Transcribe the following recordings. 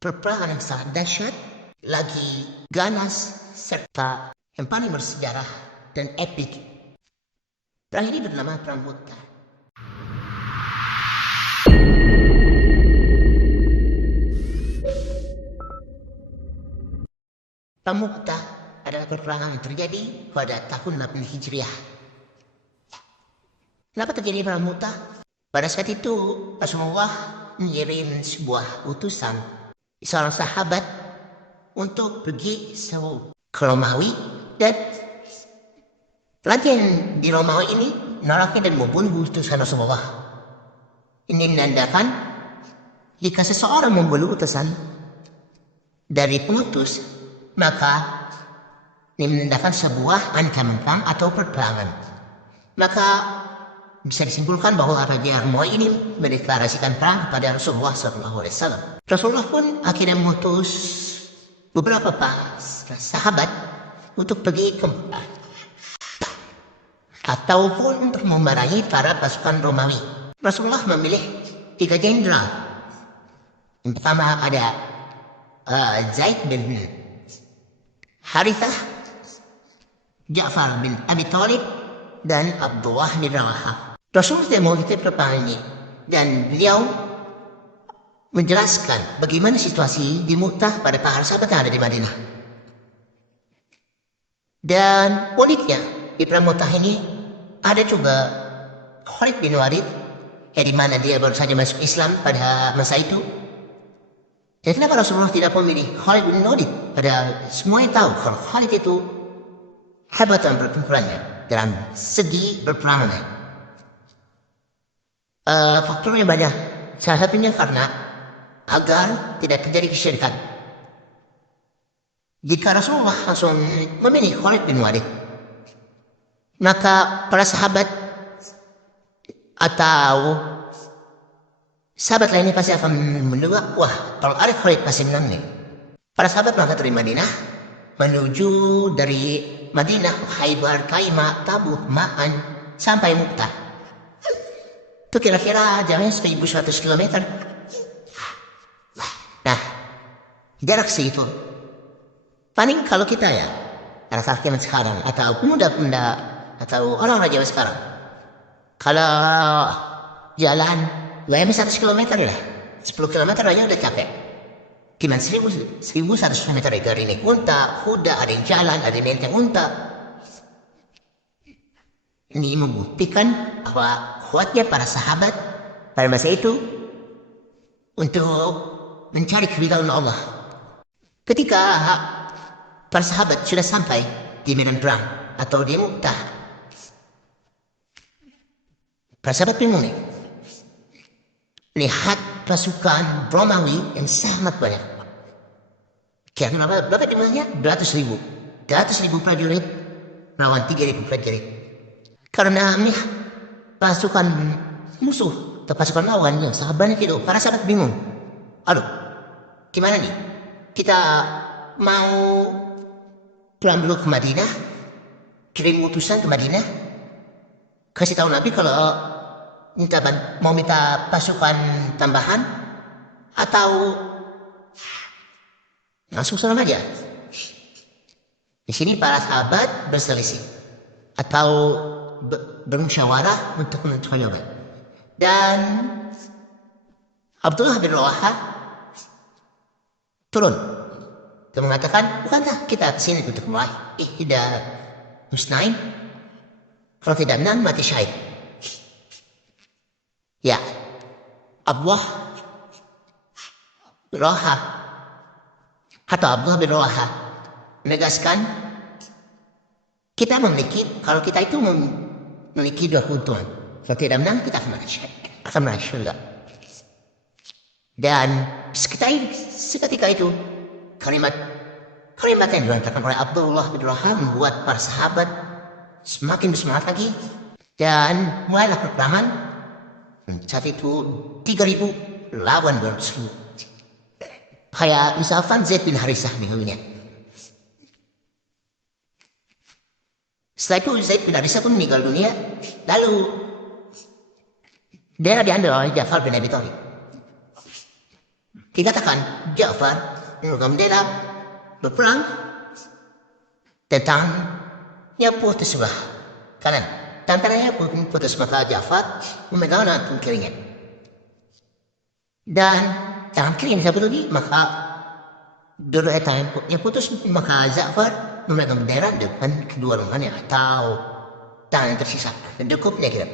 Peperangan yang sangat dahsyat, lagi ganas, serta yang paling bersejarah dan epik. Perang ini bernama Perang Mu'tah. Perang Mu'tah adalah peperangan yang terjadi pada tahun 8 Hijriah. Kenapa terjadi Perang Mu'tah? Pada saat itu Rasulullah mengirim sebuah utusan seorang sahabat untuk pergi ke Romawi, dan latihan di Romawi ini menolaknya dan membunuh utusan Rasulullah. Ini menandakan jika seseorang membunuh utusan dari pengutus, maka ini menandakan sebuah ancaman atau perperangan. Maka bisa disimpulkan bahwa Raja Romawi ini mendeklarasikan perang kepada Rasulullah SAW. Rasulullah pun akhirnya mengutus beberapa sahabat untuk pergi ke Mekah ataupun untuk memerangi para pasukan Romawi. Rasulullah memilih 3 jenderal. Yang pertama ada Zaid bin Harithah, Ja'far bin Abi Thalib, dan Abdullah bin Rawahah. Rasulullah tidak mengikuti perperangan ini, dan beliau menjelaskan bagaimana situasi di Mu'tah pada para sahabat yang ada di Madinah. Dan uniknya di perang Mu'tah ini ada juga Khalid bin Walid, di mana dia baru saja masuk Islam pada masa itu. Dan kenapa Rasulullah tidak memilih Khalid bin Walid? Padahal semuanya tahu kalau Khalid itu hebat dalam pertempurannya, dalam segi berperangan. Faktornya banyak. Salah satunya karena agar tidak terjadi kesyirikan. Jika Rasulullah langsung memilih Khalid bin Walid, maka para sahabat atau sahabat lainnya pasti akan menduga, wah, kalau ada Khalid pasti menang nih. Para sahabat berangkat dari Madinah menuju dari Madinah, Khaybar, Taimah, Tabuk, Ma'an sampai Mu'tah. Itu kira-kira jaraknya 1100 km. Nah, jarak segitu. Paling kalau kita ya, anak-anak zaman sekarang atau pemuda-pemuda atau orang zaman sekarang, kalau jalan 100 km lah, 10 km aja udah capek. Gimana 1100 km dari naik unta, kuda, ada yang jalan, ada yang naik unta. Ini membuktikan bahwa kuatnya para sahabat pada masa itu untuk mencari keridhaan Allah. Ketika para sahabat sudah sampai di medan perang atau di Mu'tah, para sahabat bingung nih, lihat pasukan Romawi yang sangat banyak. Kira-kira berapa jumlahnya? 200.000 prajurit lawan 3.000 prajurit. Karena pasukan musuh atau pasukan lawan yang sangat banyak itu, para sahabat bingung. Aduh, gimana nih? Kita mau pulang dulu ke Madinah, kirim utusan ke Madinah, kasih tahu Nabi kalau mau minta pasukan tambahan, atau langsung serang aja. Di sini para sahabat berselisih atau bermusyawarah untuk menentukan jawaban. Dan Abdullah bin Rawahah turun dan mengatakan, bukankah kita kesini untuk meraih ihda husnain? Kalau tidak menang, mati syahid. Ya, Abdullah bin Rawahah atau Abdullah bin Rawahah menegaskan, kita memiliki, kalau kita itu memiliki 2 keuntungan. Kalau tidak menang, kita akan meraih syurga. Dan seketika itu kalimat yang dilontarkan oleh Abdullah bin Rawahah membuat para sahabat semakin bersemangat lagi, dan mulailah perperangan. Saat itu 3.000 lawan 200.000. Kayak misalkan Zaid bin Harithah misalnya. Setelah itu Zaid bin Harithah pun meninggal dunia. Lalu dia diambil oleh Ja'far bin Abi Thalib. dikatakan Ja'far memegang bendera berperang tentang nyapu sebelah kanan. Tantangannya pun putus, maka Ja'far memegang tangan kirinya. Dan tangan kirinya satu lagi, maka dua tangannya putus, maka Ja'far memegang bendera depan kedua lengannya atau tangan yang tersisa. Cukupnya kira.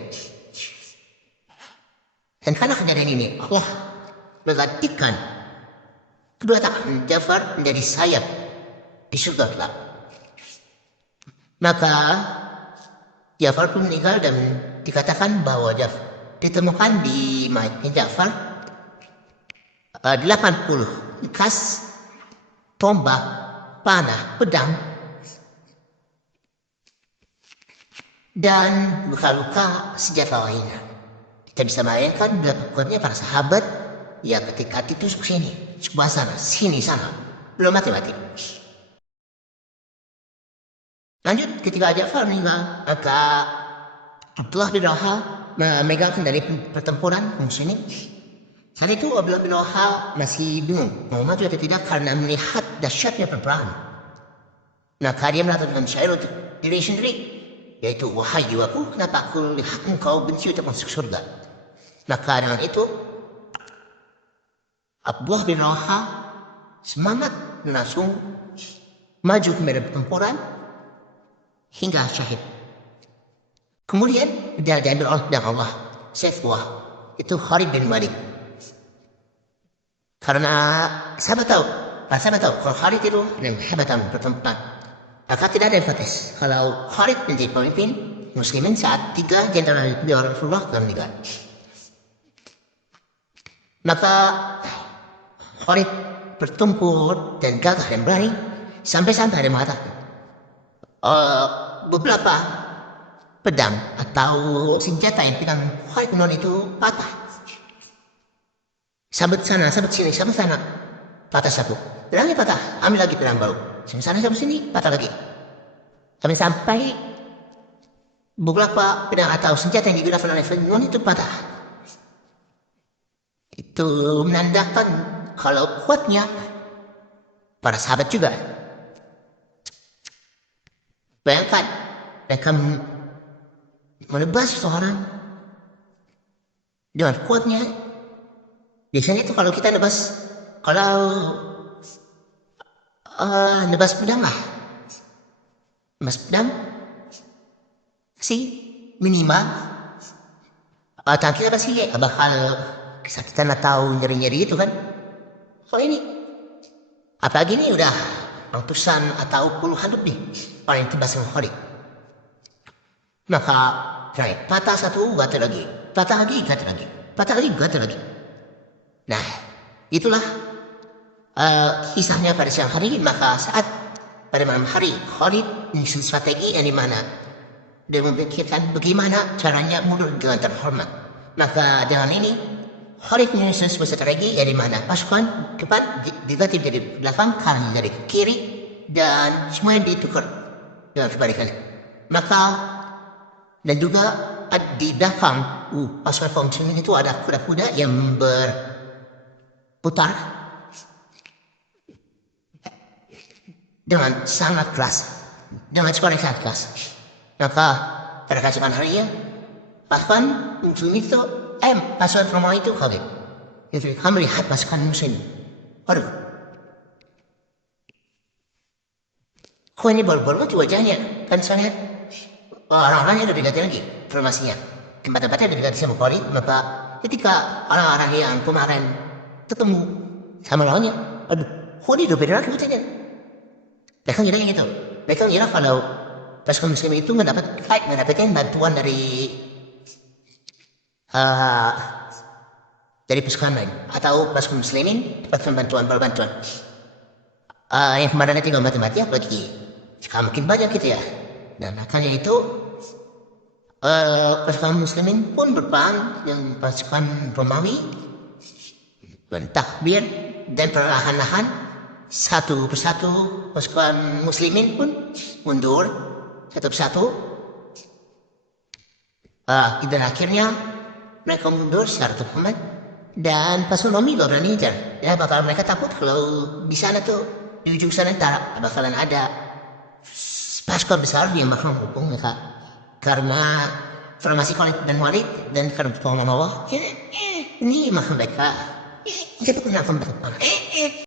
Dan karena kejadian ini, Allah menggantikan kedua tangan Ja'far menjadi sayap di surga kelak. Maka Ja'far pun meninggal dan dikatakan bahwa ditemukan di mayatnya Ja'far 80 bekas tombak, panah, pedang, dan luka-luka senjata lainnya. Kita bisa bayangkan betapa para sahabat ya ketika ditusuk sini, sebelah sana, sini sana, belum mati-mati. Lanjut, ketika Ja'far meninggal, maka Abdullah bin Rawaha memegang kendali pertempuran muslimin. Saat itu Abdullah bin Rawaha masih bingung mau maju atau tidak karena melihat dahsyatnya peperangan. Maka dia melakukan syair untuk diri sendiri, yaitu wahai jiwaku, kenapa aku lihat engkau benci untuk masuk surga. Maka dengan itu Abdullah bin Rawaha semangat langsung maju ke medan pertempuran hingga syahid. Kemudian dia diambil oleh Allah, Saifullah, itu Khalid bin Walid. Karena sahabat tahu kalau Khalid itu hebatan pertempuran, maka tidak ada yang protes kalau Khalid menjadi pemimpin muslimin saat 3 jenderal Rasulullah telah meninggal. Maka Khalid bertempur dan gagah dan berani sampai-sampai ada mengatakan beberapa pedang atau senjata yang pegang Khalid bin Walid itu patah. Sabut sana, sabut sini, sabut sana, patah satu. Pedangnya patah, ambil lagi pedang baru. Sabut sana, sabut sini, patah lagi. Sampai beberapa pedang atau senjata yang digunakan oleh Khalid bin Walid itu patah. Itu menandakan kalau kuatnya para sahabat juga. Bayangkan mereka menebas seseorang dengan kuatnya. Biasanya itu kalau kita nebas pedang lah, nebas pedang sih minimal tangan kita pasti bakal kesakitan atau nyeri-nyeri itu kan. Kalau ini apalagi ini udah ratusan atau puluhan lebih orang yang tebas sama Khalid. Maka patah satu, gatal lagi, patah lagi, gatal lagi, patah lagi, gatal lagi. Nah, itulah kisahnya pada siang hari. Maka saat pada malam hari Khalid menyusun strategi yang dimana dia memikirkan bagaimana caranya mundur dengan terhormat. Maka dengan ini Khalid menyusun sebuah strategi yang dimana pasukan depan diganti dari belakang, kanan dari kiri, dan semuanya ditukar dengan kebalikannya. Maka dan juga di belakang pasukan kaum muslimin itu ada kuda-kuda yang berputar dengan sangat keras, dengan suara yang sangat keras. Maka pada keesokan harinya pasukan muslimin itu pasukan Romawi itu kaget. Jadi kami lihat pasukan muslim, aduh, kok ini baru-baru wajahnya kan saya lihat orang-orangnya udah diganti lagi formasinya, tempat-tempatnya udah diganti sama Khalid. Maka ketika orang-orang yang kemarin ketemu sama lawannya, aduh, kok ini udah beda lagi wajahnya. Mereka ngira gitu, mereka ngira kalau pasukan muslim itu mendapatkan bantuan dari pasukan lain, atau pasukan muslimin dapatkan bantuan yang kemarin tinggal mati-mati, apalagi sekarang makin banyak gitu ya. Dan makanya itu pasukan muslimin pun berperang dengan pasukan Romawi, bertakbir, dan perlahan-lahan satu persatu pasukan muslimin pun mundur satu persatu, dan akhirnya mereka mundur secara terhormat Dan pas Romi gak berani ngejar. Ya bakal mereka takut kalau di sana tuh di ujung sana ntar bakalan ada pasukan besar yang bakal menghukum mereka. Karena formasi Khalid dan Walid dan karena pertolongan Allah, ini maka mereka. Kita pernah